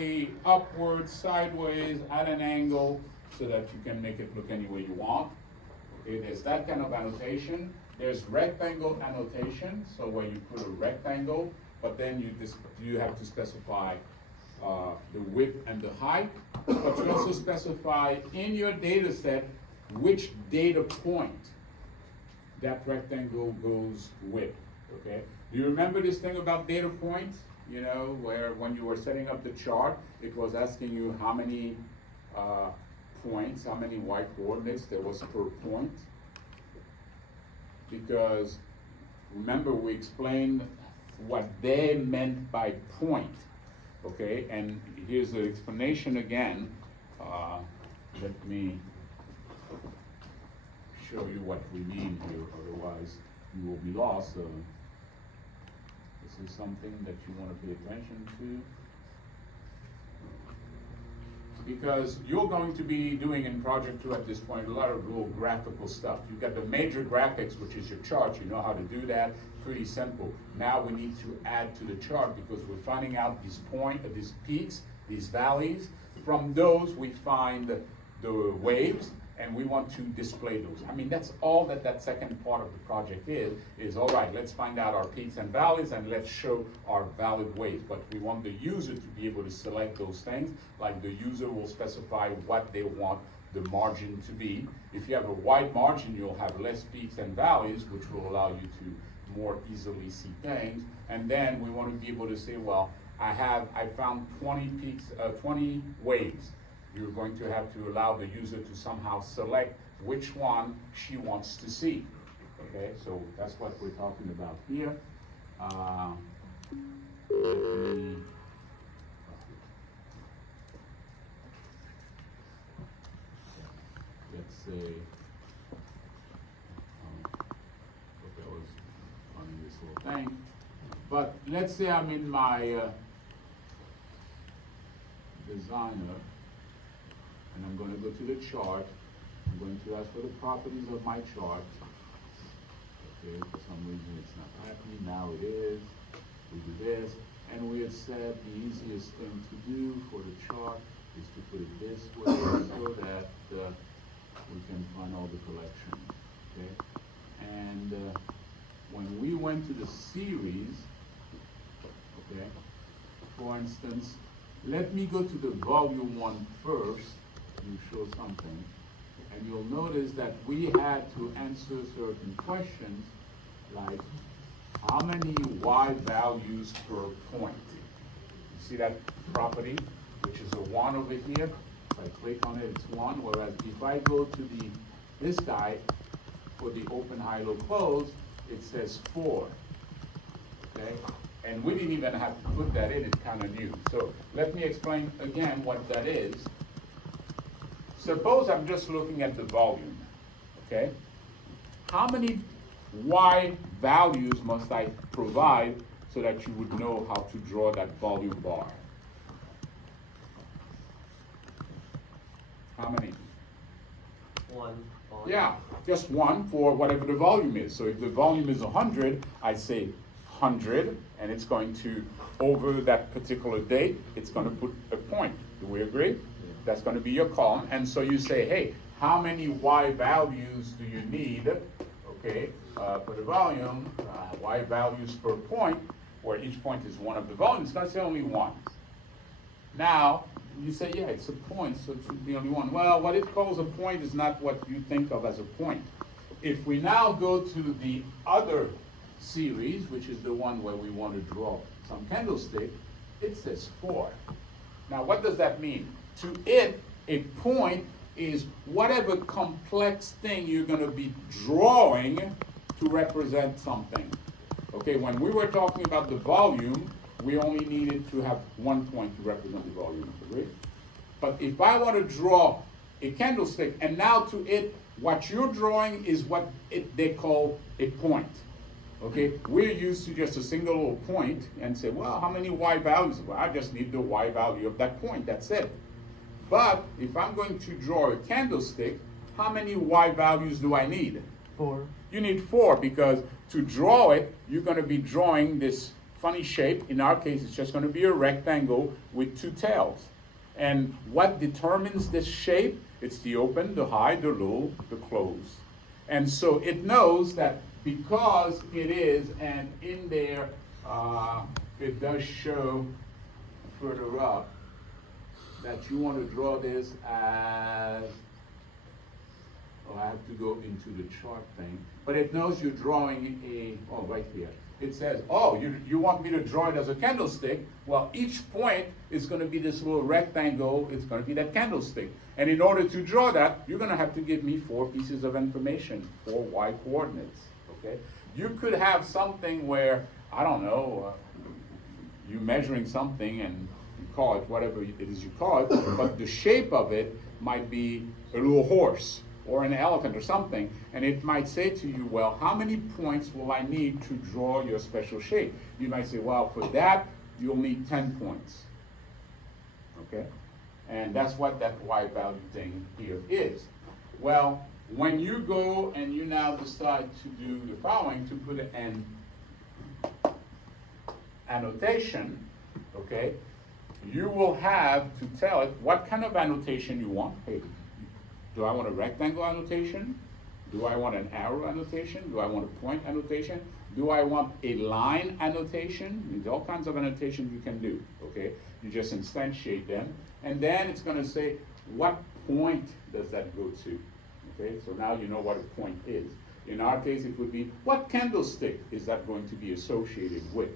vertically, upwards, sideways, at an angle, so that you can make it look any way you want. Okay, there's that kind of annotation. There's rectangle annotation, so where you put a rectangle, but then you have to specify the width and the height, but you also specify in your data set which data point that rectangle goes with, okay? Do you remember this thing about data points? You know, where when you were setting up the chart, it was asking you how many points, how many y coordinates there was per point. Because remember, we explained what they meant by point, okay? And here's the explanation again. Let me show you what we mean here, otherwise you will be lost. So this is something that you want to pay attention to, because you're going to be doing in Project 2 at this point a lot of little graphical stuff. You've got the major graphics, which is your chart. You know how to do that, pretty simple. Now we need to add to the chart, because we're finding out these peaks, these valleys. From those we find the waves, and we want to display those. I mean, that's all that second part of the project is all right, let's find out our peaks and valleys, and let's show our valid waves. But we want the user to be able to select those things, like the user will specify what they want the margin to be. If you have a wide margin, you'll have less peaks and valleys, which will allow you to more easily see things. And then we want to be able to say, well, I found 20 peaks, 20 waves. You're going to have to allow the user to somehow select which one she wants to see. Okay, so that's what we're talking about here. Let's say, okay, I was running this whole thing, but let's say I'm in my designer, and I'm going to go to the chart. I'm going to ask for the properties of my chart. Okay, for some reason it's not happening. Now it is. We do this. And we had said the easiest thing to do for the chart is to put it this way so that we can find all the collections. Okay? And when we went to the series, okay, for instance, let me go to the volume 1 first. You show something, and you'll notice that we had to answer certain questions, like how many y values per point. You see that property, which is a 1 over here. If I click on it, it's 1. Whereas if I go to this guy for the open, high, low, close, it says 4. Okay, and we didn't even have to put that in. It's kind of new. So let me explain again what that is. Suppose I'm just looking at the volume, okay? How many y values must I provide so that you would know how to draw that volume bar? How many? 1. Yeah, just 1 for whatever the volume is. So if the volume is 100, I say 100, and it's going to, over that particular date, it's going to put a point. Do we agree? That's going to be your column. And so you say, hey, how many y values do you need, okay, for the volume, y values per point, where each point is one of the volumes. It's going to say only 1. Now, you say, yeah, it's a point, so it should be only 1. Well, what it calls a point is not what you think of as a point. If we now go to the other series, which is the one where we want to draw some candlestick, it says 4. Now, what does that mean? To it, a point is whatever complex thing you're going to be drawing to represent something. Okay, when we were talking about the volume, we only needed to have 1 point to represent the volume, right? But if I want to draw a candlestick, and now to it, what you're drawing is what they call a point. Okay, we're used to just a single little point and say, well, how many y values? Well, I just need the y value of that point, that's it. But if I'm going to draw a candlestick, how many y values do I need? 4. You need 4, because to draw it, you're going to be drawing this funny shape. In our case, it's just going to be a rectangle with two tails. And what determines this shape? It's the open, the high, the low, the close. And so it knows that because it is, and in there, it does show further up that you want to draw this as, oh, I have to go into the chart thing, but it knows you're drawing a, oh, right here. It says, oh, you want me to draw it as a candlestick? Well, each point is going to be this little rectangle. It's going to be that candlestick. And in order to draw that, you're going to have to give me 4 pieces of information, 4 y coordinates. Okay? You could have something where, I don't know, you're measuring something and you call it whatever it is you call it, but the shape of it might be a little horse or an elephant or something, and it might say to you, well, how many points will I need to draw your special shape? You might say, well, for that, you'll need 10 points. Okay? And that's what that y value thing here is. Well, when you go and you now decide to do the following, to put an annotation, okay, you will have to tell it what kind of annotation you want. Hey, do I want a rectangle annotation? Do I want an arrow annotation? Do I want a point annotation? Do I want a line annotation? There's all kinds of annotations you can do, okay? You just instantiate them, and then it's gonna say, what point does that go to? Okay, so now you know what a point is. In our case, it would be, what candlestick is that going to be associated with?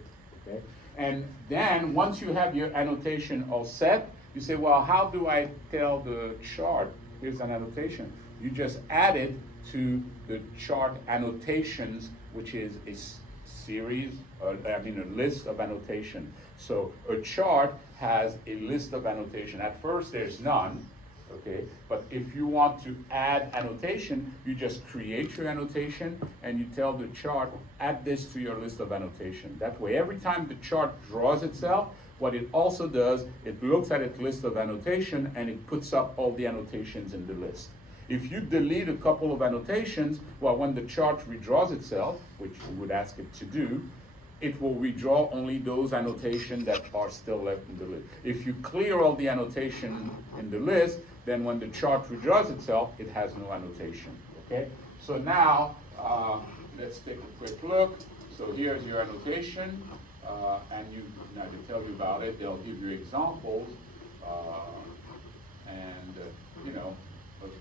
Okay, and then once you have your annotation all set, you say, well, how do I tell the chart? Here's an annotation. You just add it to the chart annotations, which is a series, a list of annotation. So a chart has a list of annotation. At first, there's none, okay? But if you want to add annotation, you just create your annotation and you tell the chart, add this to your list of annotation. That way, every time the chart draws itself, what it also does, it looks at its list of annotation and it puts up all the annotations in the list. If you delete a couple of annotations, well, when the chart redraws itself, which we would ask it to do, it will redraw only those annotations that are still left in the list. If you clear all the annotation in the list, then when the chart redraws itself, it has no annotation, okay? So now, let's take a quick look. So here's your annotation, and now to tell you about it, they'll give you examples, and you know,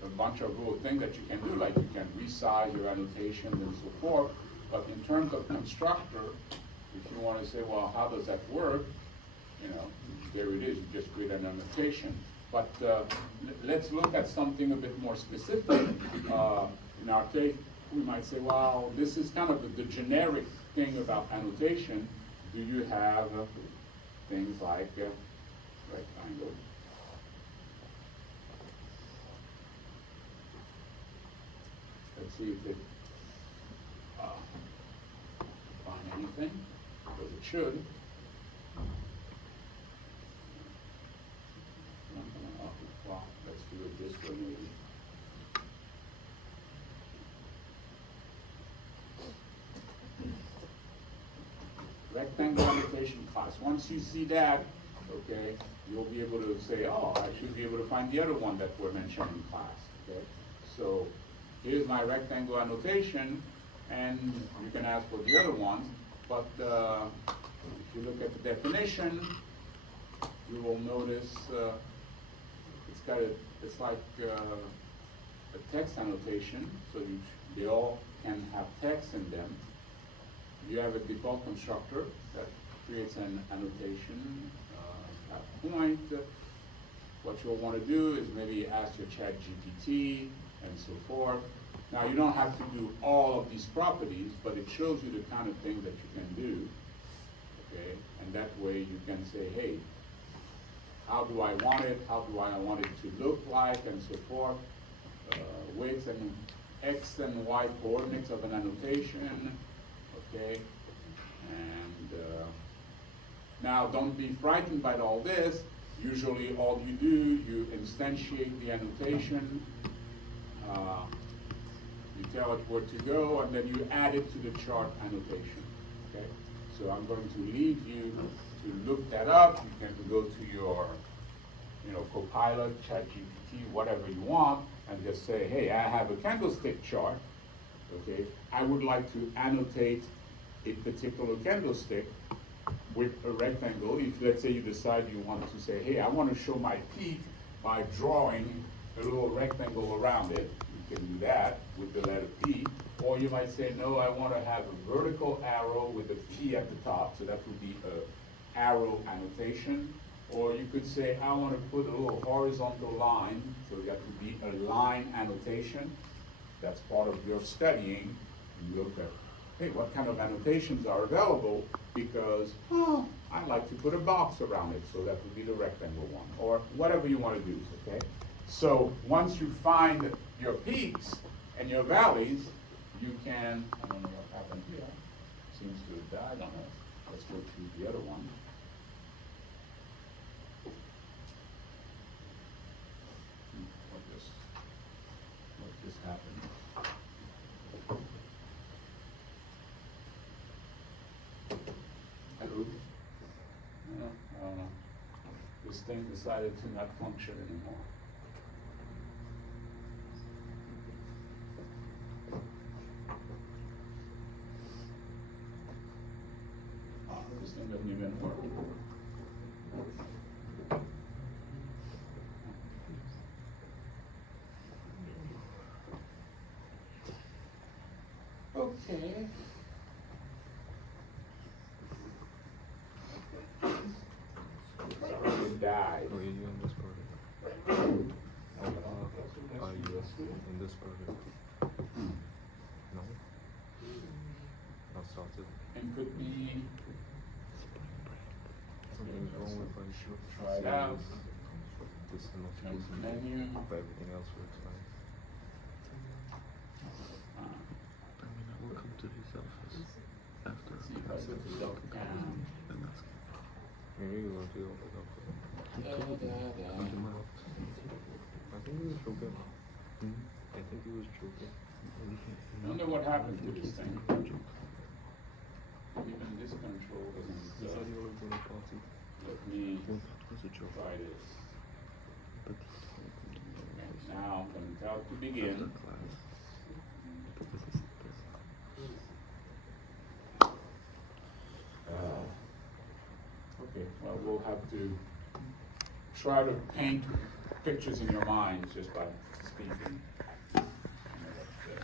a bunch of little things that you can do, like you can resize your annotations and so forth. But in terms of constructor, if you want to say, well, how does that work? You know, there it is. You just create an annotation. But let's look at something a bit more specific. In our case, we might say, well, this is kind of the generic thing about annotation. Do you have things like rectangle? Let's see if it find anything, because it should. Well, let's do it this way maybe. Rectangle annotation class. Once you see that, okay, you'll be able to say, oh, I should be able to find the other one that we're mentioning in class. Okay, so here's my rectangle annotation, and you can ask for the other ones. But if you look at the definition, you will notice it's like a text annotation, so they all can have text in them. You have a default constructor that creates an annotation at point. What you'll want to do is maybe ask your ChatGPT and so forth. Now, you don't have to do all of these properties, but it shows you the kind of thing that you can do, okay? And that way you can say, hey, how do I want it? How do I want it to look like, and so forth? Width and X and Y coordinates of an annotation, okay? And now, don't be frightened by all this. Usually all you do, you instantiate the annotation, you tell it where to go, and then you add it to the chart annotation, okay? So I'm going to leave you to look that up. You can go to your, Copilot, ChatGPT, whatever you want, and just say, hey, I have a candlestick chart. Okay, I would like to annotate a particular candlestick with a rectangle. If, let's say, you decide you want to say, hey, I want to show my peak by drawing a little rectangle around it, you can do that with the letter P. Or you might say, no, I want to have a vertical arrow with a P at the top, so that would be a arrow annotation. Or you could say, I want to put a little horizontal line, so that would be a line annotation. That's part of your studying. You look at, hey, what kind of annotations are available? Because, I like to put a box around it, so that would be the rectangle one, or whatever you want to do, okay? So once you find your peaks and your valleys, you can, I don't know what happened here, seems to have died on us. Let's go to the other one. What just happened? Hello? No, this thing decided to not function anymore. This thing doesn't even work. Okay. It died. Oh, yeah, you in this project? Are you in this project? No? Not started. And could be Something's wrong with my shoe. Try it out. This is not Jump supposed to to be, menu. but everything else works fine. Uh, I mean, I will come to his office after See if I put the dog down. and ask him. Maybe you want to go for that. Come to my office. I think he was joking. I think he was joking. I wonder what happened to this thing. Even this control He said he doesn't was going to party. let me Well, that was a joke. try this. But he told me to come to my office Now I'm going to tell it to after begin. class. Because I said this. Okay, well, we'll have to try to paint pictures in your minds just by speaking. I know that's good.